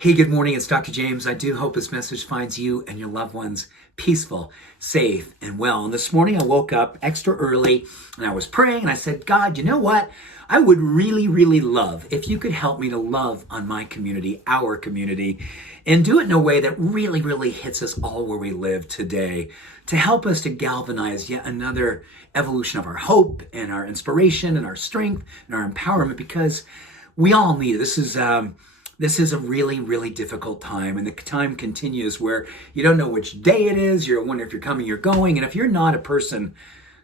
Hey, good morning. It's Dr. James. I do hope this message finds you and your loved ones peaceful, safe, and well. And this morning I woke up extra early and I was praying and I said, God, you know what? I would really love if you could help me to love on my community, our community, and do it in a way that really hits us all where we live today, to help us to galvanize yet another evolution of our hope and our inspiration and our strength and our empowerment, because we all need it. This is a really difficult time, and the time continues where you don't know which day it is, you're wondering if you're coming, you're going, and if you're not a person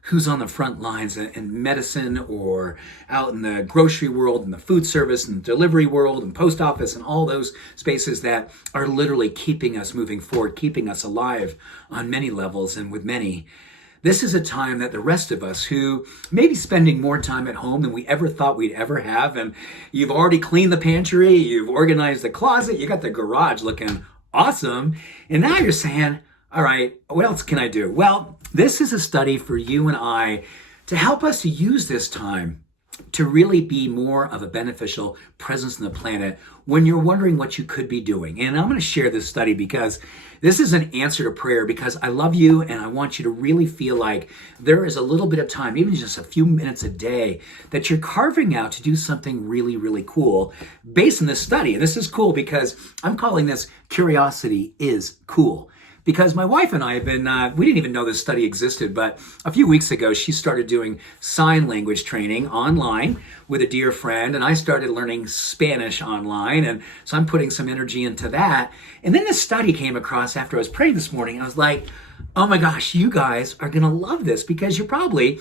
who's on the front lines in medicine or out in the grocery world and the food service and the delivery world and post office and all those spaces that are literally keeping us moving forward, keeping us alive on many levels and with many, this is a time that the rest of us who may be spending more time at home than we ever thought we'd ever have, and you've already cleaned the pantry, you've organized the closet, you got the garage looking awesome, and now you're saying, all right, what else can I do? Well, this is a study for you and I to help us to use this time to really be more of a beneficial presence on the planet when you're wondering what you could be doing. And I'm going to share this study because this is an answer to prayer, because I love you and I want you to really feel like there is a little bit of time, even just a few minutes a day, that you're carving out to do something really cool based on this study. And this is cool because I'm calling this Curiosity is Cool. Because my wife and I have been, we didn't even know this study existed, but a few weeks ago, she started doing sign language training online with a dear friend, and I started learning Spanish online, and so I'm putting some energy into that. And then this study came across after I was praying this morning, and I was like, oh my gosh, you guys are gonna love this, because you're probably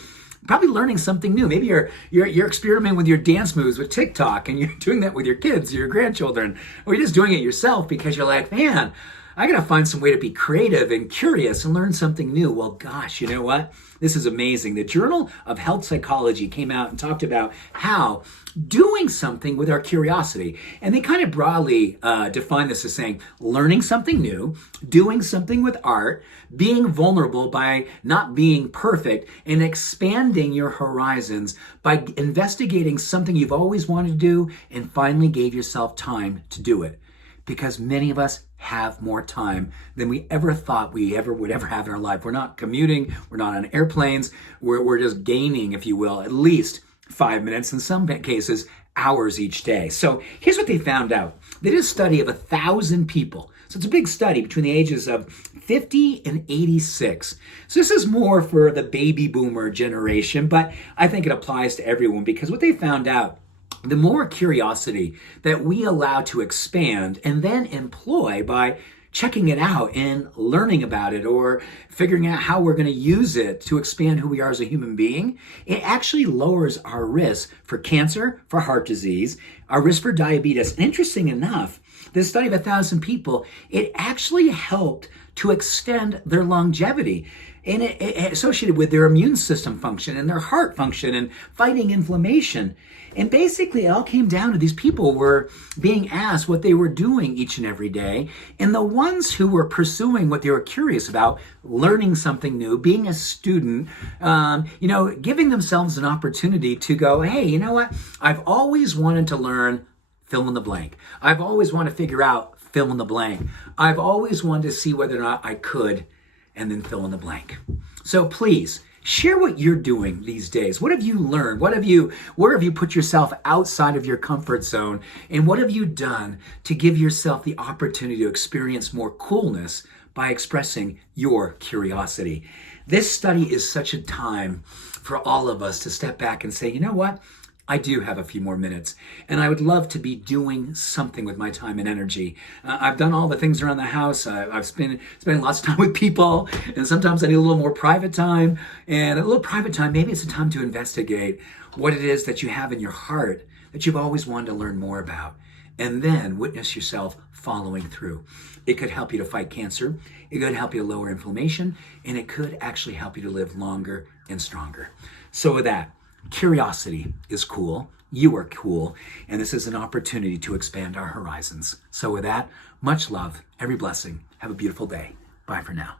learning something new. Maybe you're experimenting with your dance moves with TikTok, and you're doing that with your kids, your grandchildren, or you're just doing it yourself because you're like, man, I gotta find some way to be creative and curious and learn something new. Well, gosh, you know what? This is amazing. The Journal of Health Psychology came out and talked about how doing something with our curiosity, and they kind of broadly define this as saying learning something new, doing something with art, being vulnerable by not being perfect, and expanding your horizons by investigating something you've always wanted to do and finally gave yourself time to do it. Because many of us have more time than we ever thought we would ever have in our life. We're not commuting, we're not on airplanes, we're just gaining, if you will, at least 5 minutes, in some cases, hours each day. So here's what they found out. They did a study of 1,000 people. So it's a big study between the ages of 50 and 86. So this is more for the baby boomer generation, but I think it applies to everyone, because what they found out, the more curiosity that we allow to expand and then employ by checking it out and learning about it or figuring out how we're going to use it to expand who we are as a human being, it actually lowers our risk for cancer, for heart disease, our risk for diabetes. And interesting enough, this study of 1,000 people, it actually helped to extend their longevity. And it associated with their immune system function and their heart function and fighting inflammation. And basically it all came down to these people were being asked what they were doing each and every day. And the ones who were pursuing what they were curious about, learning something new, being a student, giving themselves an opportunity to go, hey, you know what? I've always wanted to learn fill in the blank. I've always wanted to figure out fill in the blank. I've always wanted to see whether or not I could, and then fill in the blank. So please share what you're doing these days. What have you learned? Where have you put yourself outside of your comfort zone? And what have you done to give yourself the opportunity to experience more coolness by expressing your curiosity? This study is such a time for all of us to step back and say, you know what? I do have a few more minutes, and I would love to be doing something with my time and energy. I've done all the things around the house. I've spent lots of time with people, and sometimes I need a little more private time. And a little private time, maybe it's a time to investigate what it is that you have in your heart that you've always wanted to learn more about, and then witness yourself following through. It could help you to fight cancer. It could help you to lower inflammation, and it could actually help you to live longer and stronger. So with that, curiosity is cool. You are cool. And this is an opportunity to expand our horizons. So with that, much love, every blessing. Have a beautiful day. Bye for now.